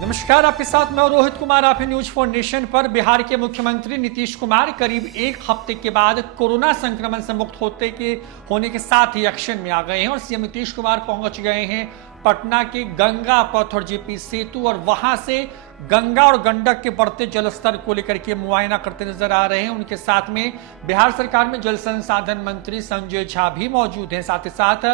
नमस्कार, आपके साथ मैं रोहित कुमार। आप न्यूज फॉर नेशन पर। बिहार के मुख्यमंत्री नीतीश कुमार करीब एक हफ्ते के बाद कोरोना संक्रमण से मुक्त होने के साथ ही एक्शन में आ गए हैं और सीएम नीतीश कुमार पहुंच गए हैं पटना के गंगा पथ और जेपी सेतु, और वहां से गंगा और गंडक के बढ़ते जलस्तर को लेकर के मुआयना करते नजर आ रहे हैं। उनके साथ में बिहार सरकार में जल संसाधन मंत्री संजय झा भी मौजूद हैं, साथ ही साथ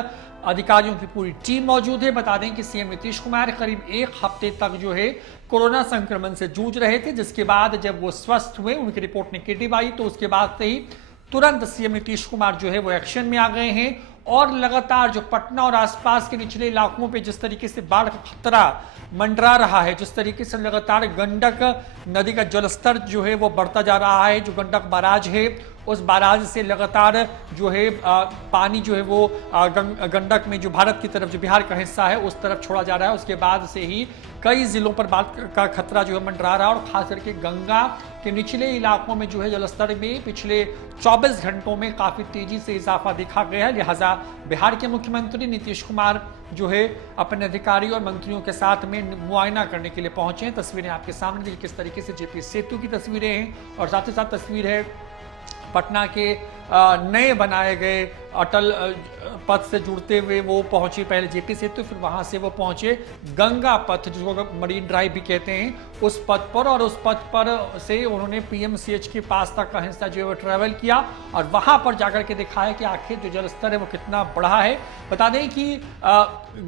अधिकारियों की पूरी टीम मौजूद है। बता दें कि सीएम नीतीश कुमार करीब एक हफ्ते तक जो है कोरोना संक्रमण से जूझ रहे थे, जिसके बाद जब वो स्वस्थ हुए, उनकी रिपोर्ट नेगेटिव आई, तो उसके बाद से ही तुरंत सीएम नीतीश कुमार जो है वो एक्शन में आ गए हैं और लगातार जो पटना और आसपास के निचले इलाकों पे जिस तरीके से बाढ़ का खतरा मंडरा रहा है, जिस तरीके से लगातार गंडक नदी का जलस्तर जो है वो बढ़ता जा रहा है, जो गंडक बैराज है उस बैराज से लगातार जो है पानी जो है वो गंडक में जो भारत की तरफ, जो बिहार का हिस्सा है उस तरफ छोड़ा जा रहा है। उसके बाद से ही कई जिलों पर बाढ़ का खतरा जो है मंडरा रहा है और खास करके गंगा के निचले इलाकों में जो है जलस्तर में पिछले 24 घंटों में काफी तेजी से इजाफा देखा गया है। लिहाजा बिहार के मुख्यमंत्री नीतीश कुमार जो है अपने अधिकारियों और मंत्रियों के साथ में मुआयना करने के लिए पहुंचे हैं। तस्वीरें आपके सामने देखिए किस तरीके से जेपी सेतु की तस्वीरें हैं और साथ ही साथ तस्वीर है पटना के नए बनाए गए अटल पथ से जुड़ते हुए वो पहुंचे पहले जेपी सेतु, फिर वहां से वो पहुंचे गंगा पथ, जिसको मरीन ड्राइव भी कहते हैं, उस पथ पर। और उस पथ पर से उन्होंने पीएमसीएच के पास तक का हिस्सा जो है वो ट्रैवल किया और वहां पर जाकर के दिखाया कि आखिर जो जलस्तर है वो कितना बढ़ा है। बता दें कि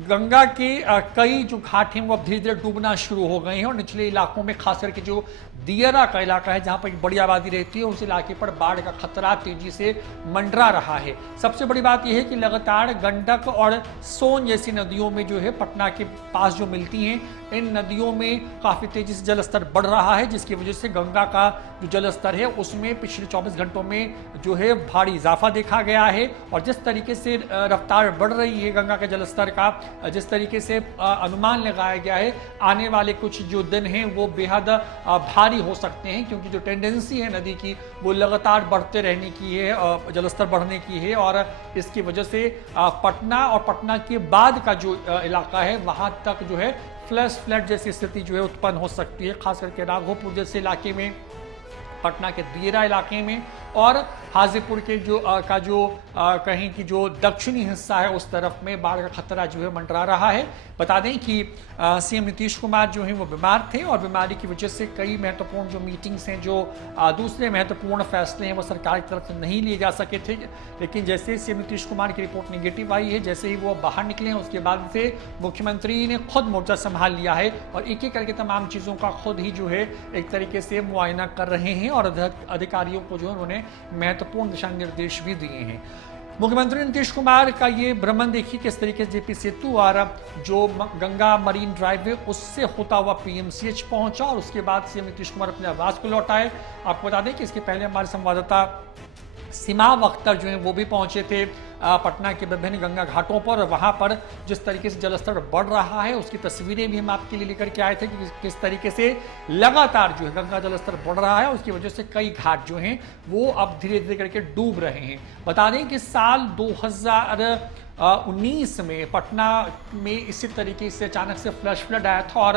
गंगा के कई जो घाट हैं वो अब धीरे धीरे डूबना शुरू हो गए हैं और निचले इलाकों में खास करके जो दियरा का इलाका है जहां पर बड़ी आबादी रहती है, उस इलाके पर बाढ़ का खतरा तेजी से मंडरा रहा है। सबसे बड़ी बात यह है कि लगातार गंडक और सोन जैसी नदियों में जो है पटना के पास जो मिलती हैं, इन नदियों में काफी तेजी से जलस्तर बढ़ रहा है, जिसकी वजह से गंगा का जो जलस्तर है उसमें पिछले 24 घंटों में जो है भारी इजाफा देखा गया है। और जिस तरीके से रफ्तार बढ़ रही है गंगा के जलस्तर का, जिस तरीके से अनुमान लगाया गया है आने वाले कुछ जो दिन हैं वो बेहद भारी हो सकते हैं, क्योंकि जो टेंडेंसी है नदी की वो लगातार बढ़ते रहने की है, जलस्तर बढ़ने की है। और इसकी वजह से पटना और पटना के बाद का जो इलाका है वहां तक जो है फ्लैश फ्लड जैसी स्थिति जो है उत्पन्न हो सकती है, खास करके राघोपुर जैसे इलाके में, पटना के दियरा इलाके में और हाजीपुर के जो कहीं की जो दक्षिणी हिस्सा है उस तरफ में बाढ़ का खतरा जो है मंडरा रहा है। बता दें कि सीएम नीतीश कुमार जो है वो बीमार थे और बीमारी की वजह से कई महत्वपूर्ण जो मीटिंग्स हैं, जो दूसरे महत्वपूर्ण फैसले हैं वो सरकार की तरफ से नहीं लिए जा सके थे। लेकिन जैसे ही सीएम नीतीश कुमार की रिपोर्ट नेगेटिव आई है, जैसे ही वो बाहर निकले हैं, उसके बाद से मुख्यमंत्री ने खुद मोर्चा संभाल लिया है और एक एक करके तमाम चीज़ों का खुद ही जो है एक तरीके से मुआयना कर रहे हैं और अधिकारियों को जो उन्होंने महत्वपूर्ण दिशा निर्देश भी दिए हैं। मुख्यमंत्री नीतीश कुमार का ये भ्रमण देखिए किस तरीके से जेपी सेतु और जो गंगा मरीन ड्राइव है उससे होता हुआ पीएमसीएच पहुंचा और उसके बाद सीएम नीतीश कुमार अपने आवास को लौटाए। आपको बता दें कि इसके पहले हमारे संवाददाता सीमा अख्तर जो है वो भी पहुंचे थे पटना के विभिन्न गंगा घाटों पर, और वहां पर जिस तरीके से जलस्तर बढ़ रहा है उसकी तस्वीरें भी हम आपके लिए लेकर के आए थे कि किस तरीके से लगातार जो है गंगा जलस्तर बढ़ रहा है। उसकी वजह से कई घाट जो हैं वो अब धीरे धीरे करके डूब रहे हैं। बता दें कि साल 2019 में पटना में इसी तरीके से अचानक से फ्लैश फ्लड आया था और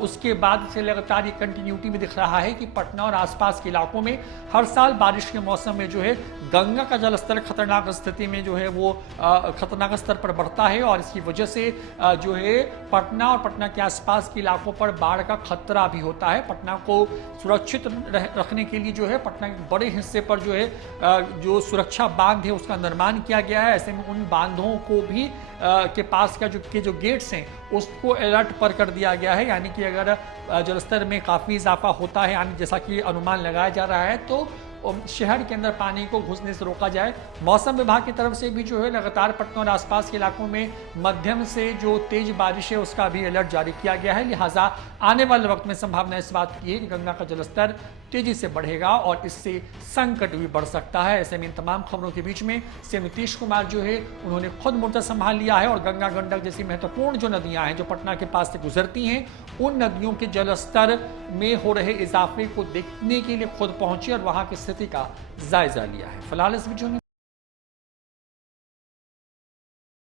उसके बाद से लगातार ये कंटिन्यूटी में दिख रहा है कि पटना और आसपास के इलाकों में हर साल बारिश के मौसम में जो है गंगा का जलस्तर खतरनाक स्थिति में जो है वो खतरनाक स्तर पर बढ़ता है और इसकी वजह से जो है पटना और पटना के आसपास के इलाकों पर बाढ़ का खतरा भी होता है। पटना को सुरक्षित रखने के लिए जो है पटना के बड़े हिस्से पर जो है जो सुरक्षा बांध है उसका निर्माण किया गया है। ऐसे में उन बांधों को भी के पास का जो गेट्स हैं उसको अलर्ट पर कर दिया गया है, यानी कि अगर जलस्तर में काफ़ी इजाफा होता है, यानी जैसा कि अनुमान लगाया जा रहा है, तो शहर के अंदर पानी को घुसने से रोका जाए। मौसम विभाग की तरफ से भी जो है लगातार पटना और आसपास के इलाकों में मध्यम से जो तेज बारिश है उसका भी अलर्ट जारी किया गया है। लिहाजा आने वाले वक्त में संभावना इस बात की है कि गंगा का जलस्तर तेजी से बढ़ेगा और इससे संकट भी बढ़ सकता है। ऐसे में इन तमाम खबरों के बीच में सीएम नीतीश कुमार जो है उन्होंने खुद मोर्चा संभाल लिया है और गंगा गंडक जैसी महत्वपूर्ण जो नदियां हैं जो पटना के पास से गुजरती हैं, उन नदियों के जलस्तर में हो रहे इजाफे को देखने के लिए खुद पहुंचे और वहां की स्थिति का जायजा लिया है। फिलहाल इस वीडियो में